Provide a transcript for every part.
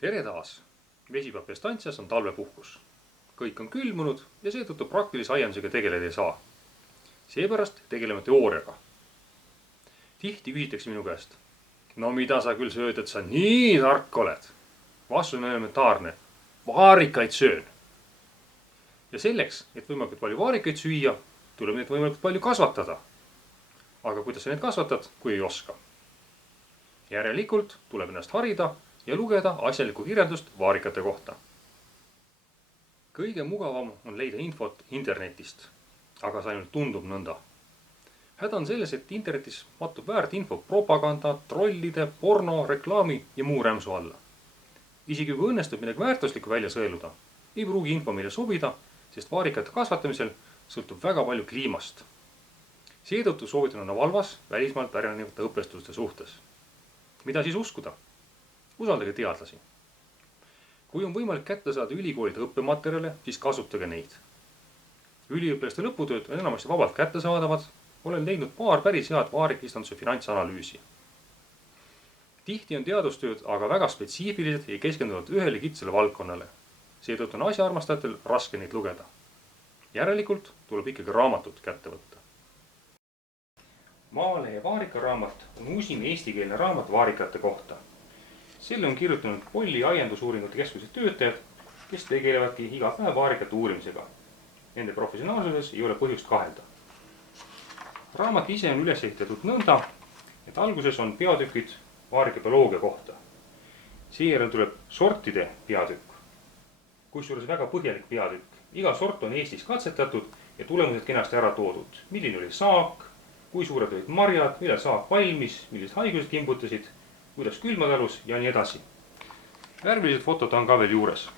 Tere taas! Vesipapi Estancias on talvepuhkus. Kõik on külmunud ja seetõttu praktilise aiandusega tegeleda ei saa. Seepärast tegeleme teooriaga. Tihti küsitakse minu käest, no mida sa küll sööd, et sa nii tark oled? Vastus on elementaarne. Vaarikaid söön. Ja selleks, et võimalikult palju vaarikaid süüa, tuleb neid võimalikult palju kasvatada. Aga kuidas sa neid kasvatad, kui ei oska? Järelikult tuleb ennast harida ja lugeda asjalikku kirjeldust vaarikate kohta. Kõige mugavam on leida infot internetist, aga see ainult tundub nõnda. Häda on selles, et internetis mattub väärt info propaganda, trollide, porno, reklaami ja muu rämsu alla. Isegi kui õnnestub midagi väärtuslikku välja sõeluda, ei pruugi info meile sobida, sest vaarikate kasvatamisel sõltub väga palju kliimast. Seetõttu soovitan olla valvas välismaalt pärinevate õppestuste suhtes. Mida siis uskuda? Usaldage teadlasi. Kui on võimalik kätte saada ülikoolide õppematerjale, siis kasutage neid. Üliõpilaste lõputööd on enamasti vabalt kättesaadavad. Olen leidnud paar päris head vaarikistanduse finantsanalüüsi. Tihti on teadustööd aga väga spetsiifilised ja keskenduvad ühele kitsale valdkonnale. Seetõttu on asjaarmastajatel raske neid lugeda. Järelikult tuleb ikkagi raamatut kätte võtta. Maalehe vaarikaraamat on uusim eestikeelne raamat vaarikate kohta. Selle on kirjutanud Polli aiandusuuringute keskuse töötajad, kes tegelevadki iga päev vaarikate uurimisega. Nende professionaalsuses ei ole põhjust kahelda. Raamat ise on üles ehitatud nõnda, et alguses on peatükid vaarikabioloogia kohta. Seejärel tuleb sortide peatükk, kusjuures väga põhjalik peatükk. Iga sort on Eestis katsetatud ja tulemused kenasti ära toodud. Milline oli saak, kui suured olid marjad, millal saak valmis, millised haigused kimbutasid, kuidas külma talus ja nii edasi. Värvilised fotod on ka veel juures.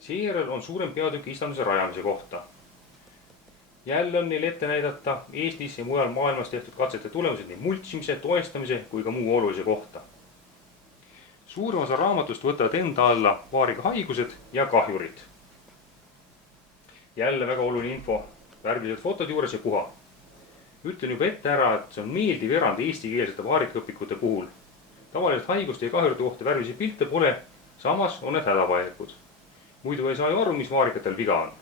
Seejärel on suurem peatükk istanduse rajamise kohta. Jälle on neil ette näidata Eestis ja mujal maailmas tehtud katsete tulemused nii multsimise, toestamise kui ka muu olulise kohta. Suurem osa raamatust võtavad enda alla vaariga haigused ja kahjurid. Jälle väga oluline info, värvilised fotod juures ja kuha. Ütlen juba ette ära, et see on meeldiv erand eestikeelsete vaarikaõpikute puhul. Tavaliselt haiguste ja kahjurite kohta värvilisi pilte pole, samas on need hädavajalikud. Muidu ei saa ju aru, mis vaarikatel viga on.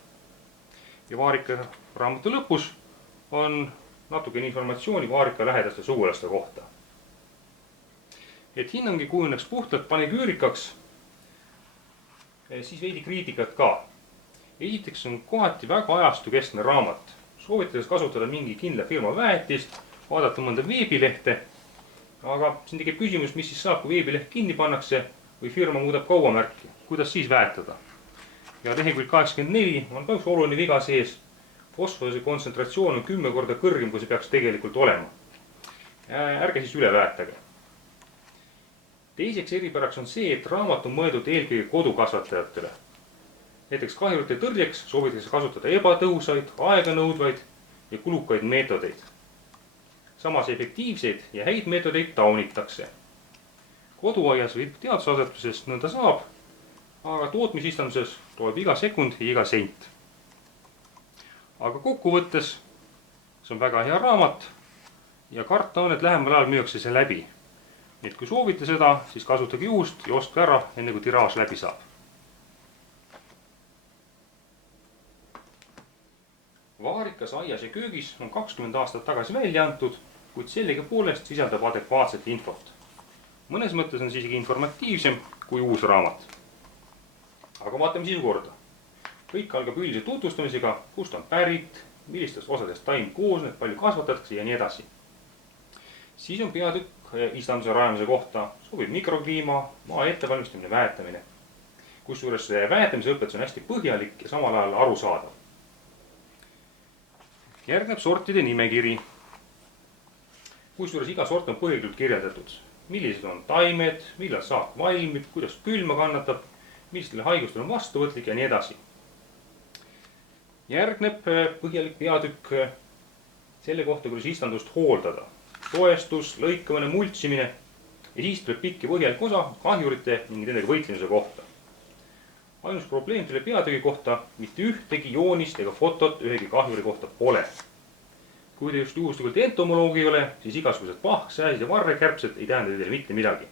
Ja vaarika raamatu lõpus on natuke informatsiooni vaarika lähedaste sugulaste kohta. Et hinnangi kujuneks puhtalt panegüürikaks, siis veidi kriitikat ka. Esiteks on kohati väga ajastu keskne raamat. Soovitades kasutada mingi kindla firma väetist, vaadata mõnda veebilehte, aga siin tekib küsimus, mis siis saab, kui veebileht kinni pannakse või firma muudab kaubamärki. Kuidas siis väetada? Ja lehekülg 84 on ka üks oluline viga sees. Fosforuse kontsentratsioon on 10 korda kõrgem, kui see peaks tegelikult olema. Ärge siis üle väetage. Teiseks eripäraks on see, et raamat on mõeldud eelkõige kodukasvatajatele. Näiteks kahjurite tõrjeks soovitakse kasutada ebatõhusaid, aeganõudvaid ja kulukaid meetodeid. Samas efektiivseid ja häid meetodeid taunitakse. Koduaias või teadusasutuses nõnda saab, aga tootmisistanduses tuleb iga sekund ja iga sent. Aga kokkuvõttes see on väga hea raamat ja karta on, et lähemal ajal müüakse see läbi. Nii et kui soovite seda, siis kasutage juhust ja ostke ära, enne kui tiraaž läbi saab. Vaarikas aias ja köögis on 20 aastat tagasi välja antud, kuid sellega poolest sisaldab adekvaatset infot. Mõnes mõttes on isegi informatiivsem kui uus raamat. Aga vaatame sisu korda. Kõik algab üldise tutvustamisega, kust on pärit, millistest osadest taim koosneb, palju kasvatatakse ja nii edasi. Siis on peatükk istanduse rajamise kohta, sobib mikrokliima, maa ettevalmistamine, väetamine. Kusjuures väetamise õpetus on hästi põhjalik ja samal ajal arusaadav. Järgneb sortide nimekiri. Kusjuures iga sort on põhjalikult kirjeldatud. Millised on taimed, millal saak valmib, kuidas külma kannatab, millistele haigustele on vastuvõtlik ja nii edasi. Järgneb põhjalik peatükk selle kohta, kuidas istandust hooldada. Toestus, lõikamine, multsimine ja siis tuleb pikk ja põhjalik osa kahjurite ning nendega võitlemise kohta. ainus probleem selle peatüki kohta, mitte ühtegi joonist ega fotot ühegi kahjuri kohta pole. Kui te just juhuslikult entomoloog ei ole, siis igasugused pahk, sääsid ja varrekärbsed ei tähenda teile mitte midagi.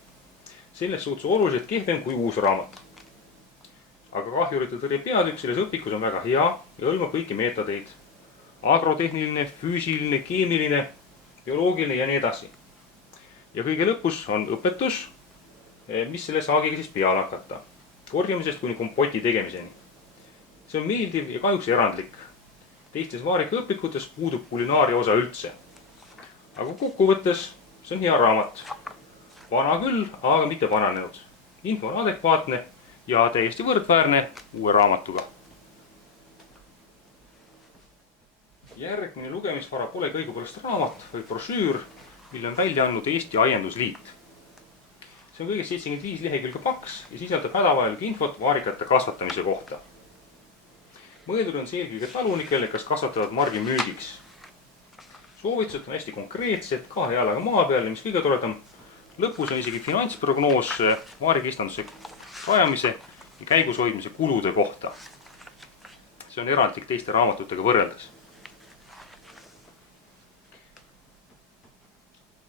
Selles suhtes oluliselt kehvem kui uus raamat. Aga kahjurite tõrje peatükk selles õpikus on väga hea ja hõlmab kõiki meetodeid. Agrotehniline, füüsiline, keemiline, bioloogiline ja nii edasi. Ja kõige lõpus on õpetus, mis selle saagiga siis peale hakata. Korjamisest kuni kompoti tegemiseni. See on meeldiv ja kahjuks erandlik. Teistes vaarika õpikutes puudub kulinaaria osa üldse. Aga kokkuvõttes see on hea raamat. Vana küll, aga mitte vananenud. Info on adekvaatne ja täiesti võrdväärne uue raamatuga. Järgmine lugemisvara pole kõigupoolest raamat, vaid brošüür, mille on välja andnud Eesti Aiandusliit. See on kõigest 75 lehekülge paks ja sisaldab hädavajalik infot vaarikate kasvatamise kohta. Mõeldud on see eelkõige talunikele, kes kasvatavad margi müügiks. Soovitused on hästi konkreetsed, 2 jalaga maa peal ja mis kõige toredam, lõpus on isegi finantsprognoos vaarikistanduse rajamise ja käigus hoidmise kulude kohta. See on erandlik teiste raamatutega võrreldes.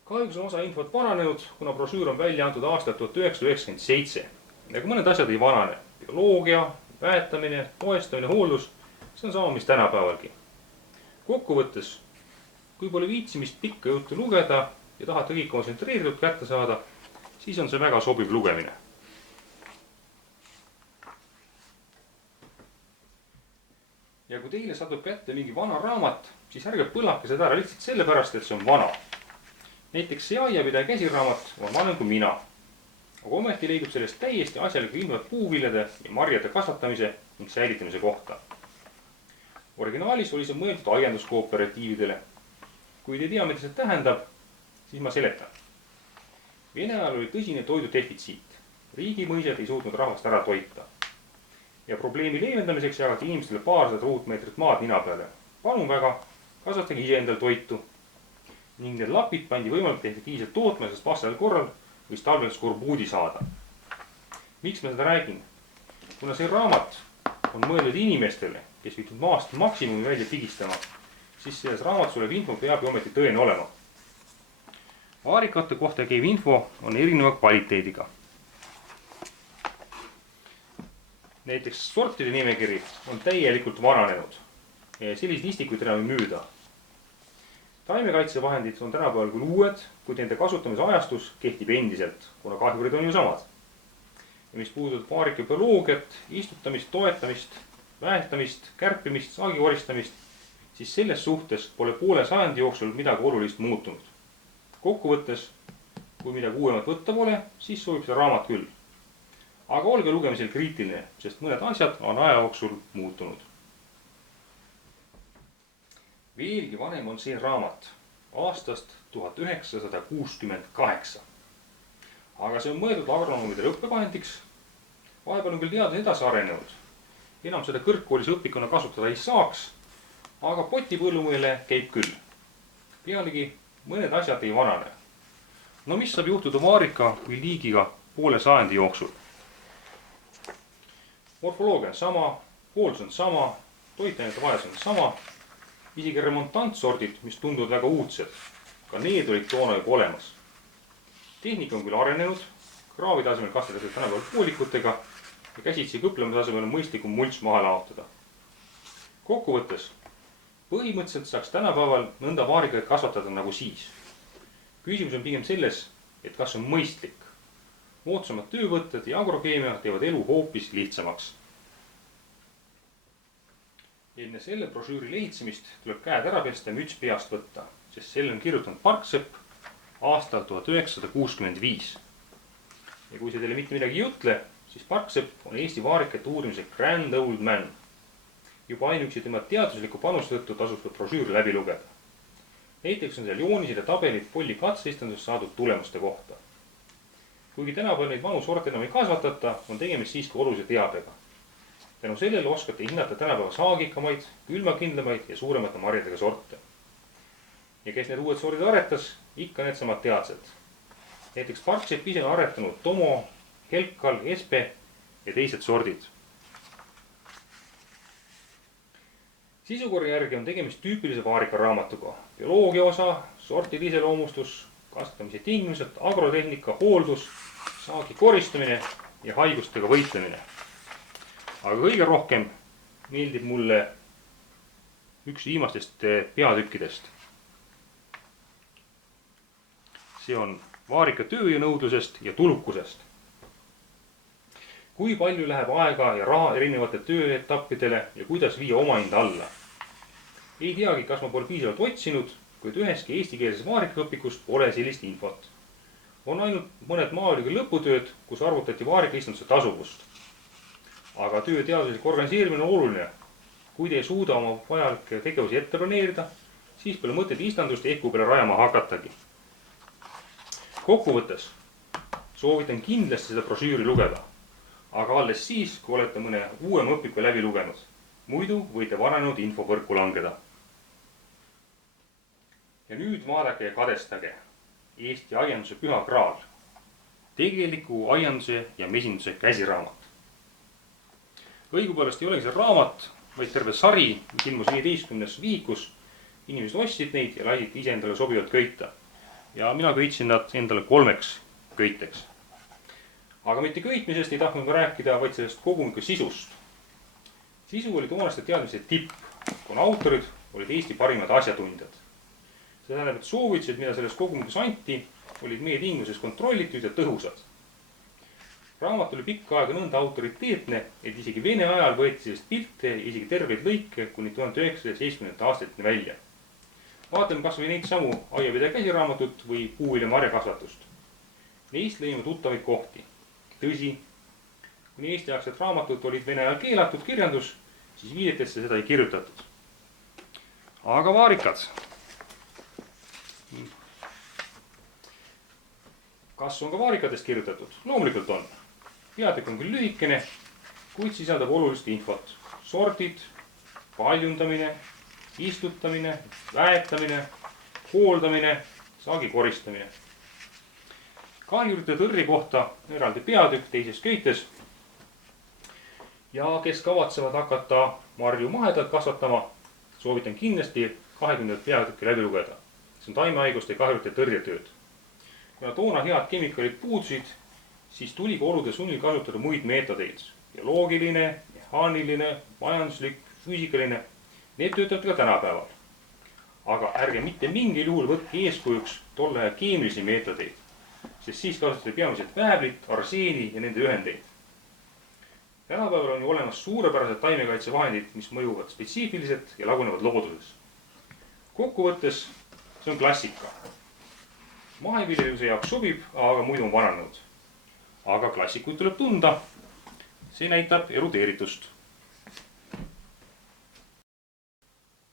Kahjuks on osa infot vananenud, kuna brošüür on välja antud aastal 1997. Aga mõned asjad ei vanane. Bioloogia, väetamine, toestamine, hooldus, see on sama, mis tänapäevalgi. Kokkuvõttes, kui pole viitsimist pikka juttu lugeda ja tahate kõik kontsentreeritud kätte saada, siis on see väga sobiv lugemine. Ja kui teile satub kätte mingi vana raamat, siis ärge põlake seda ära lihtsalt sellepärast, et see on vana. Näiteks see aiapidaja käsiraamat on vanem kui mina. Aga ometi leidub sellest täiesti asjalikku infot puuviljade ja marjade kasvatamise ning säilitamise kohta. Originaalis oli see mõeldud aianduskooperatiividele. Kui te ei tea, mida see tähendab, siis ma seletan. Vene ajal oli tõsine toidu defitsiit. Riigimõised ei suutnud rahvast ära toita. Ja probleemi leevendamiseks jagati inimestele paarsada ruutmeetrit maad nina peale. Palun väga, kasvatage ise endal toitu. Ning need lapid pandi võimalikult efektiivselt tootma, sest vastasel korral võis talvel skorbuudi saada. Miks ma seda räägin? Kuna see raamat on mõeldud inimestele, kes viitud maast maksimumi välja pigistama, siis selles raamatus olev info peab ju ometi tõene olema. Vaarikate kohta käiv info on erineva kvaliteediga. Näiteks sortide nimekiri on täielikult vananenud. Sellised istikuid enam ei müüda. Taimekaitsevahendid on tänapäeval küll uued, kuid nende kasutamise ajastus kehtib endiselt, kuna kahjurid on ju samad. Ja mis puudutab vaarika bioloogiat, istutamist, toetamist, väetamist, kärpimist, saagi koristamist, siis selles suhtes pole poole sajandi jooksul midagi olulist muutunud. Kokkuvõttes, kui midagi uuemat võtta pole, siis sobib see raamat küll. Aga olge lugemisel kriitiline, sest mõned asjad on aja jooksul muutunud. Veelgi vanem on see raamat aastast 1968. Aga see on mõeldud agronoomidele õppevahendiks. Vahepeal on küll teadus edasi arenenud. Enam seda kõrgkoolis õpikuna kasutada ei saaks, aga potipõllumehele käib küll. Pealegi mõned asjad ei vanane. No mis saab juhtuda vaarika või liigiga poole sajandi jooksul? Morfoloogia on sama, hooldus on sama, toitainete vajadus on sama. Isegi remontantsordid, mis tunduvad väga uudsed, ka need olid toona juba olemas. Tehnika on küll arenenud, kraavide asemel kastetakse tänapäeval poolikutega ja käsitsi kõplemise asemel on mõistlikum mults maha laotada. Kokkuvõttes, põhimõtteliselt saaks tänapäeval nõnda vaarikaid kasvatada nagu siis. Küsimus on pigem selles, et kas on mõistlik. Moodsamad töövõtted ja agrokeemia teevad elu hoopis lihtsamaks. Enne selle brošüüri lehitsemist tuleb käed ära pesta ja müts peast võtta, sest selle on kirjutanud Parksepp aastal 1965. Ja kui see teile mitte midagi ei ütle, siis Parksepp on Eesti vaarikate uurimise grand old man. Juba ainuüksi tema teadusliku panustõttu tasub seda brošüüri läbi lugeda. Näiteks on seal joonised ja tabelid polli katseistandusest saadud tulemuste kohta. Kuigi tänapäeval neid vanu sorte enam ei kasvatata, on tegemist siiski olulise teabega. Tänu sellele oskate hinnata tänapäeva saagikamaid, külmakindlamaid ja suuremate marjadega sorte. Ja kes need uued sordid aretas, ikka need samad teadsed. Näiteks Parksepp ise on aretanud Tomo, Helkal, Espe ja teised sordid. sisukorra järgi on tegemist tüüpilise vaarika raamatuga. Bioloogia osa, sortide iseloomustus, kasvatamise tingimused, agrotehnika, hooldus, saagi koristamine ja haigustega võitlemine. Aga kõige rohkem meeldib mulle üks viimastest peatükkidest. See on vaarika tööjõunõudlusest ja tulukusest. Kui palju läheb aega ja raha erinevate tööetappidele ja kuidas viia omahinda alla? Ei teagi, kas ma pole piisavalt otsinud, kuid üheski eestikeelses vaarikaõpikus pole sellist infot. On ainult mõned maaülikooli lõputööd, kus arvutati vaarikaistunduse tasuvust. Aga töö teaduslik organiseerimine on oluline. Kui te ei suuda oma vajalikke tegevusi ette planeerida, siis pole mõtet istandust ehku peale rajama hakatagi. Kokkuvõttes soovitan kindlasti seda brošüüri lugeda, aga alles siis, kui olete mõne uuema õpiku läbi lugenud. Muidu võite vananenud info võrku langeda. Ja nüüd vaadake ja kadestage Eesti aianduse püha kraal. Tegeliku aianduse ja mesinduse käsiraamat. Õigupoolest ei olegi see raamat, vaid terve sari, mis ilmus 15. viikus. Inimesed ostsid neid ja lasid ise endale sobivalt köita. Ja mina köitsin nad endale 3 köiteks. Aga mitte köitmisest ei tahtnud ma rääkida, vaid sellest kogumiku sisust. Sisu oli toonaste teadmise tipp, kuna autorid olid Eesti parimad asjatundjad. See tähendab, et soovitused, mida selles kogumikus anti, olid meie tingimuses kontrollitud ja tõhusad. Raamat oli pikka aega nõnda autoriteetne, et isegi Vene ajal võeti sellest pilte ja isegi terveid lõike kuni 1970. aastateni välja. Vaatame kas või neid samu aiapidaja käsiraamatut või puuvilja marjakasvatust. Neist lõime tuttavaid kohti. Tõsi, kuni Eesti-aegset raamatut olid Vene ajal keelatud kirjandus, siis viidetesse seda ei kirjutatud. Aga vaarikad. Kas on ka vaarikatest kirjutatud? Loomulikult on. Peatükk on küll lühikene, kuid sisaldab olulist infot. Sordid, paljundamine, istutamine, väetamine, hooldamine, saagi koristamine. Kahjurite tõrje kohta eraldi peatükk teises köites. Ja kes kavatsevad hakata marju mahedalt kasvatama, soovitan kindlasti 20 peatükki läbi lugeda. See on taimehaiguste ja kahjurite tõrjetööd. Kuna toona head kemikaalid puudusid, siis tuli ka olude sunnil kasutada muid meetodeid. Bioloogiline, mehaaniline, majanduslik, füüsikaline. Need töötavad ka tänapäeval. Aga ärge mitte mingil juhul võtke eeskujuks tolle keemilisi meetodeid, sest siis kasutati peamiselt väävlit, arseeni ja nende ühendeid. Tänapäeval on ju olemas suurepärased taimekaitsevahendid, mis mõjuvad spetsiifiliselt ja lagunevad looduses. Kokkuvõttes see on klassika. Maheviljeluse jaoks sobib, aga muidu on vananenud. Aga klassikuid tuleb tunda. See näitab erudeeritust.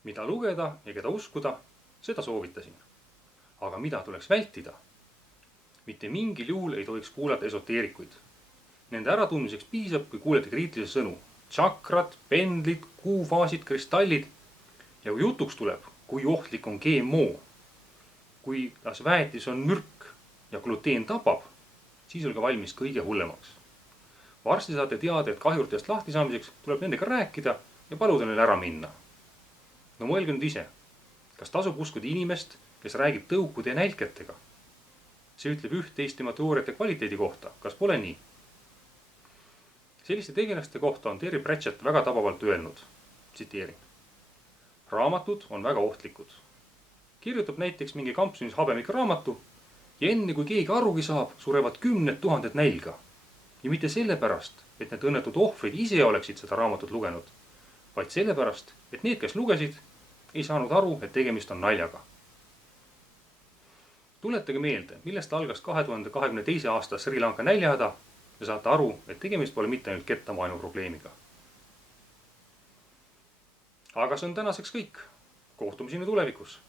Mida lugeda ja keda uskuda, seda soovitasin. Aga mida tuleks vältida? Mitte mingil juhul ei tohiks kuulata esoteerikuid. Nende äratundmiseks piisab, kui kuulete kriitilisi sõnu. Tšakrad, pendlid, kuufaasid, kristallid. Ja kui jutuks tuleb, kui ohtlik on GMO, kui las väetis on mürk ja gluteen tapab, siis olge valmis kõige hullemaks. Varsti saate teada, et kahjurtest lahti saamiseks tuleb nendega rääkida ja paluda neil ära minna. No mõelge nüüd ise, kas tasub uskuda inimest, kes räägib tõukude ja nälketega? See ütleb üht-teist tema teooriate kvaliteedi kohta, kas pole nii? Selliste tegelaste kohta on Terry Pratchett väga tabavalt öelnud, tsiteerin. Raamatud on väga ohtlikud. Kirjutab näiteks mingi kampsunis habemik raamatu ja enne kui keegi arugi saab, surevad 10 000 nälga. Ja mitte sellepärast, et need õnnetud ohvrid ise oleksid seda raamatut lugenud, vaid sellepärast, et need, kes lugesid, ei saanud aru, et tegemist on naljaga. Tuletage meelde, millest algas 2022. aasta Sri Lanka näljahäda ja saate aru, et tegemist pole mitte ainult kettamaailma probleemiga. Aga see on tänaseks kõik. Kohtumiseni tulevikus.